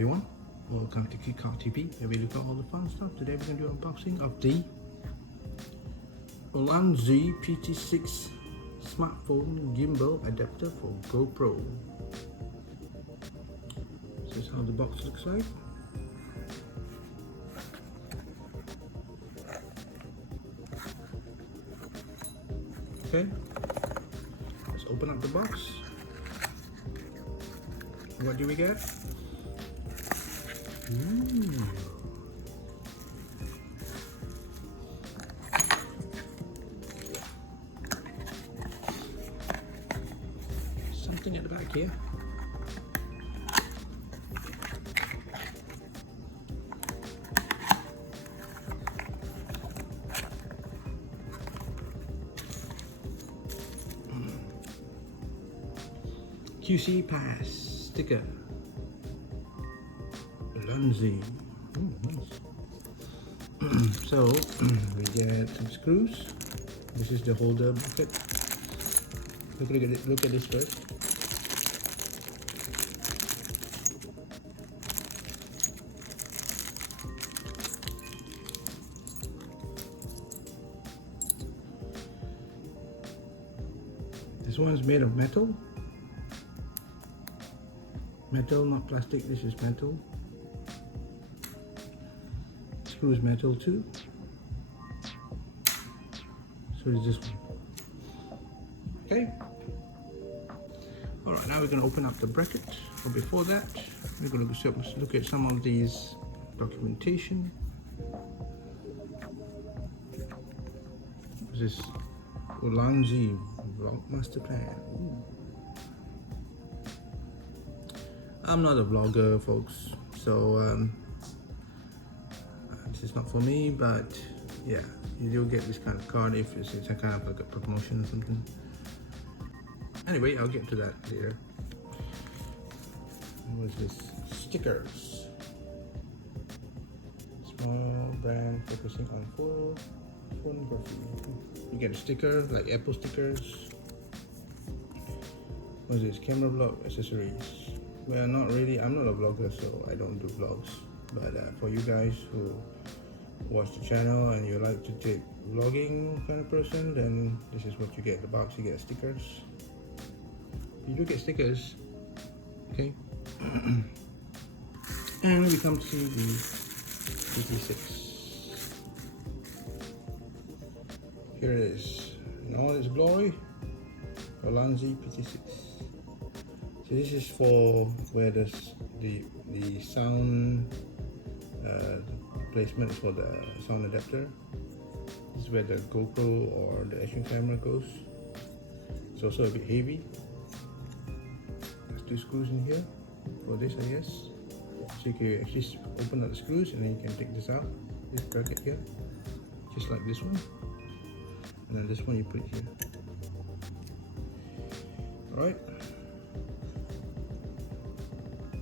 everyone, welcome to Kick Out TV, where we look at all the fun stuff. Today we're going to do an unboxing of the Ulanzi PT-6 smartphone gimbal adapter for GoPro. This is how the box looks like. Okay, let's open up the box. What do we get? Something at the back here. QC Pass sticker. Ulanzi. Nice. So we get some screws. This is the holder bucket. Look at this first. This one's made of metal. Metal, not plastic. This is metal. Screw is metal too. So is this one. Okay. Alright, now we're going to open up the bracket. But before that, we're going to look at some of these documentation. This is Ulanzi Vlog Master Plan. Ooh. I'm not a vlogger, folks, so this is not for me, but yeah, you do get this kind of card if it's a kind of like a promotion or something. Anyway, I'll get to that later. What's this? Stickers. Small brand focusing on photography. You get a sticker, like Apple stickers. What's this? Camera vlog accessories. Well, not really. I'm not a vlogger, so I don't do vlogs. But for you guys who watch the channel and you like to take vlogging kind of person, then this is what you get in the box. You get stickers. You do get stickers, okay? And we come to the PT-6. Here it is in all its glory. Ulanzi PT-6. So this is for where the sound placement is for the sound adapter. This is where the GoPro or the action camera goes. It's also a bit heavy. There's two screws in here for this, I guess. So you can actually open up the screws and then you can take this out, this bracket here, just like this one. And then this one you put it here. Alright.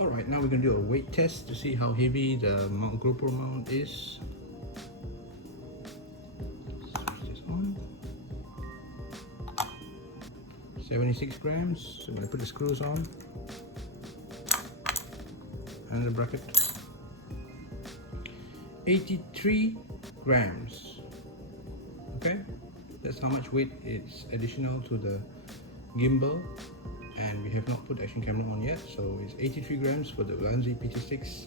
Alright, now we're going to do a weight test to see how heavy the GoPro mount is. Switch this on. 76 grams. So I'm going to put the screws on. And the bracket. 83 grams. Okay? That's how much weight is additional to the gimbal. And we have not put action camera on yet, so it's 83 grams for the Ulanzi PT-6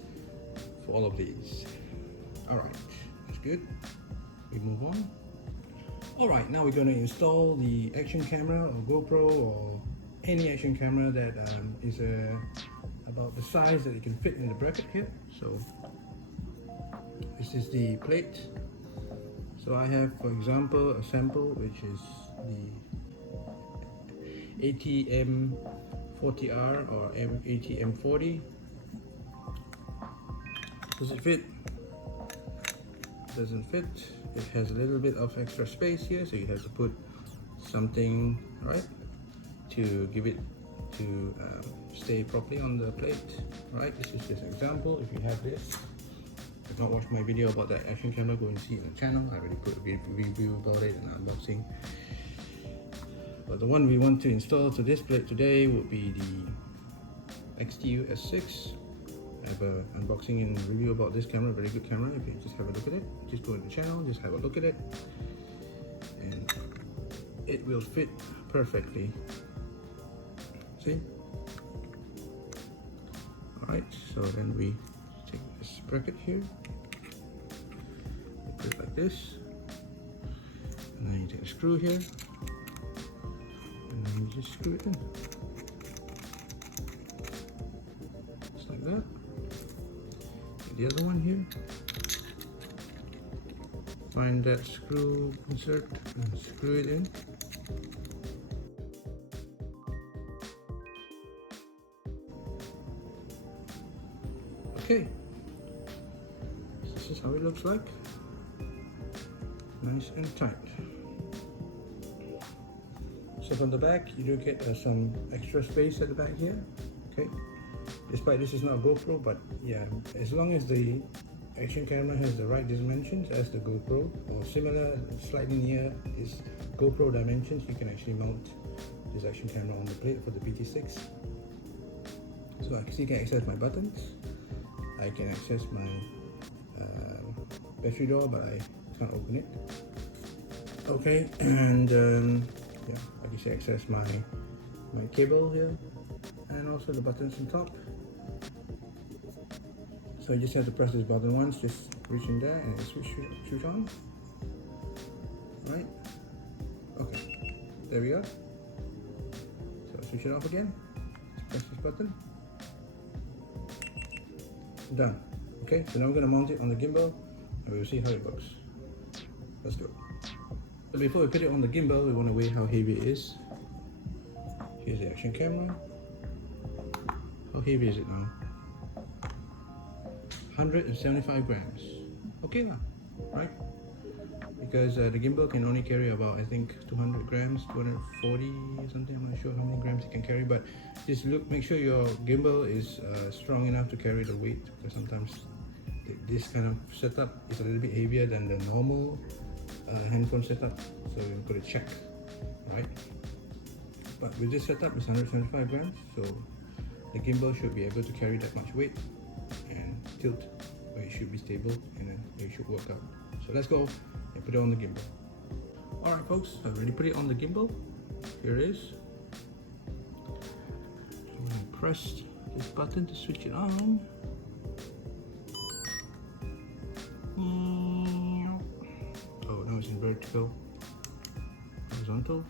for all of these. Alright, that's good. We move on. Alright, now we're going to install the action camera or GoPro or any action camera that is about the size that it can fit in the bracket here. So this is the plate. So I have, for example, a sample which is the ATM40R or ATM40. Does it fit? Doesn't fit. It has a little bit of extra space here, so you have to put something, right, to give it to stay properly on the plate. Right, this is just an example. If you have this, if you've not watched my video about that action camera, go and see it on the channel. I already put a review about it and unboxing. But the one we want to install to this plate today would be the XTU S6 I have an unboxing and review about this camera, very good camera. If you just have a look at it, just go to the channel, just have a look at it, and it will fit perfectly. See? Alright, so then we take this bracket here, put it like this, and then you take a screw here, and then you just screw it in. Just like that. The other one here, find that screw insert and screw it in. Okay, this is how it looks like, nice and tight. So from the back you do get some extra space at the back here. Okay, despite this is not a GoPro, but yeah, as long as the action camera has the right dimensions as the GoPro, or similar, slightly near its GoPro dimensions, you can actually mount this action camera on the plate for the PT-6. So I can access my buttons, I can access my battery door, but I can't open it. Okay, and yeah, I can access my cable here, and also the buttons on top. So you just have to press this button once, just reach in there and switch on. Right? Okay, there we go. So switch it off again, press this button. Done. Okay, so now I'm going to mount it on the gimbal and we will see how it works. Let's go. So before we put it on the gimbal, we want to weigh how heavy it is. Here's the action camera. How heavy is it now? 175 grams. Okay lah, right? Because the gimbal can only carry about, I think, 200 grams, 240 or something. I'm not sure how many grams it can carry, but just make sure your gimbal is strong enough to carry the weight, because sometimes this kind of setup is a little bit heavier than the normal handphone setup, so you've got to check, right? But with this setup, it's 175 grams, so the gimbal should be able to carry that much weight and tilt where it should be stable, and then it should work out. So let's go and put it on the gimbal. Alright folks, I've already put it on the gimbal. Here it is. I'm going to press this button to switch it on. Oh, now it's in vertical, horizontal.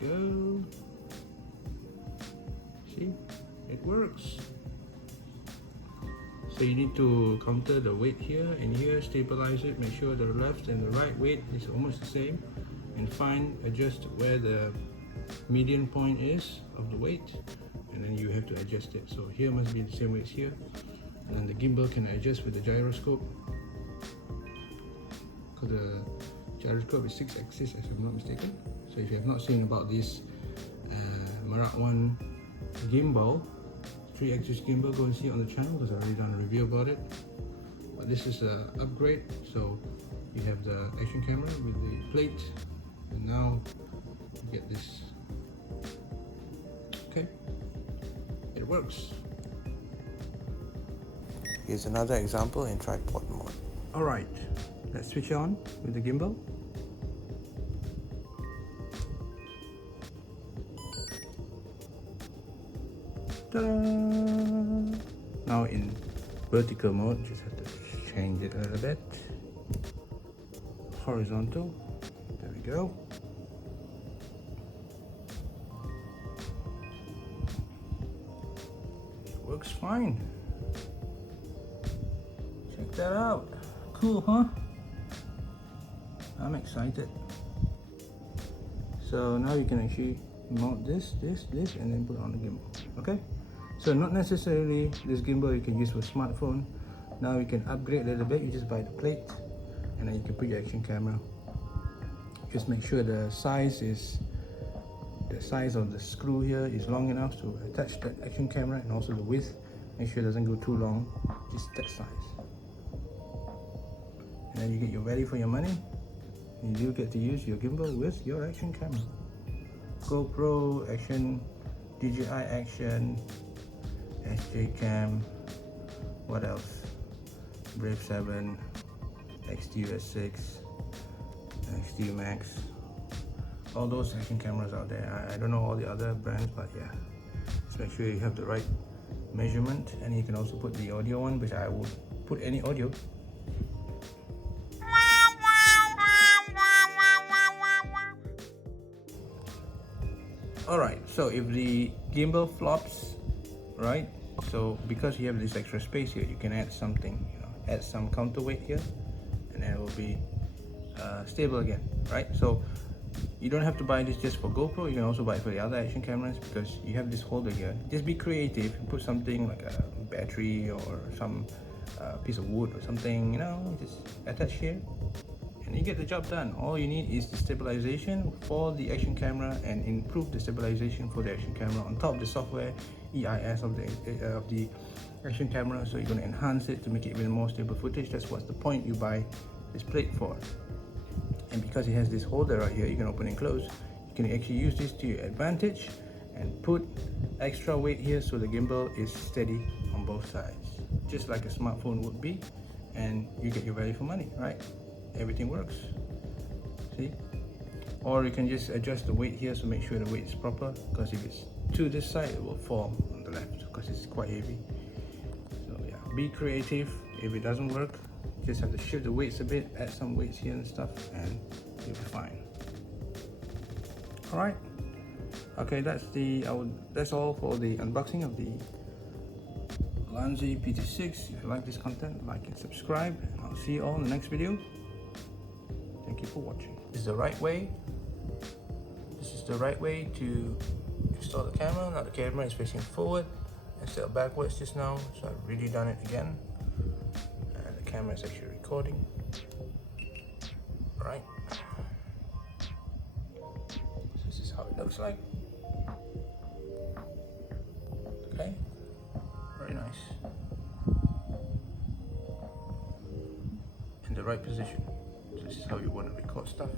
There we go. See, it works. So you need to counter the weight here and here, stabilize it, make sure the left and the right weight is almost the same, and adjust where the median point is of the weight, and then you have to adjust it. So here must be the same weight here, and then the gimbal can adjust with the gyroscope, because the gyroscope is 6 axis if I'm not mistaken. So if you have not seen about this Marat 1 gimbal, 3-axis gimbal, go and see it on the channel because I've already done a review about it. But this is an upgrade, so you have the action camera with the plate, and now you get this. Okay, it works. Here's another example in tripod mode. Alright, let's switch on with the gimbal. Ta-da! Now in vertical mode, just have to change it a little bit. Horizontal, there we go. It works fine. Check that out. Cool, huh? I'm excited. So now you can actually mount this, and then put it on the gimbal. Okay? So not necessarily this gimbal you can use for a smartphone. Now you can upgrade a little bit. You just buy the plate, and then you can put your action camera. Just make sure the size of the screw here is long enough to attach that action camera, and also the width. Make sure it doesn't go too long, just that size. And then you get your value for your money. And you get to use your gimbal with your action camera. GoPro, Action, DJI Action, SJCAM, what else? Brave 7, XT-6, XT Max, all those action cameras out there. I don't know all the other brands, but yeah, just make sure you have the right measurement, and you can also put the audio on, which I would put any audio. Alright, so if the gimbal flops, right, so because you have this extra space here, you can add something, add some counterweight here, and then it will be stable again, right? So you don't have to buy this just for GoPro, you can also buy it for the other action cameras, because you have this holder here. Just be creative and put something like a battery or some piece of wood or something, just attach here, and you get the job done. All you need is the stabilization for the action camera and improve the stabilization for the action camera on top of the software EIS of the action camera. So you're going to enhance it to make it even more stable footage. That's what's the point you buy this plate for. And because it has this holder right here, you can open and close. You can actually use this to your advantage and put extra weight here so the gimbal is steady on both sides, just like a smartphone would be, and you get your value for money, right? Everything works, see? Or you can just adjust the weight here, so make sure the weight is proper, because if it's to this side, it will fall on the left because it's quite heavy. So yeah, be creative. If it doesn't work, just have to shift the weights a bit, add some weights here and stuff, and you'll be fine. All right, okay, that's all for the unboxing of the Ulanzi PT-6. If you like this content, like and subscribe, and I'll see you all in the next video. Thank you for watching. This is the right way. This is the right way to install the camera. Now the camera is facing forward instead of backwards just now, so I've really done it again. And the camera is actually recording. Right. So this is how it looks like. Okay. Very nice. In the right position. This is how you want to record stuff.